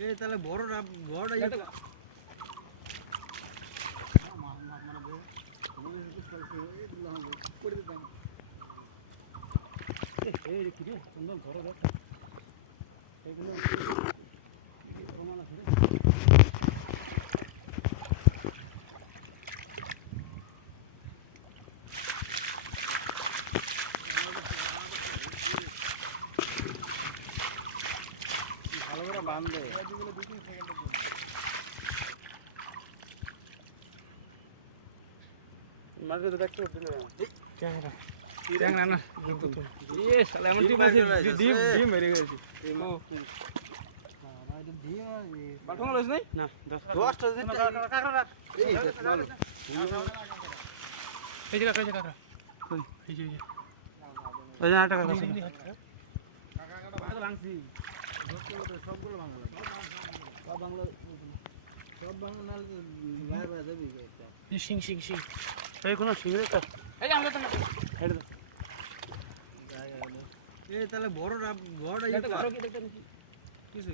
এই তাহলে বড়টা বড়টা ভালো করে বাঁধে মাঝে তো দেখতে উঠছিল ক্যামেরা ক্যামেরা না এ শালা এমন টিপ আছে ডিম ডিম মেরে গেছে ও বাটন লইছ নাই না 10টা যে কাকড়া রাখ এই বলো এই যে কাকড়া কই এই যে ওই যে আটা কাকড়া কাকড়া ভাঙছি সবগুলো ভাঙা সব বাংলা সব বাংলা নাল বাইরে বাইরে যাবি এই সিং সিং সিং এই কোন সিং রে এই যে আমরা তো হেড দাও এই তাহলে বড়টা বড়টা কি দেখতে কিছু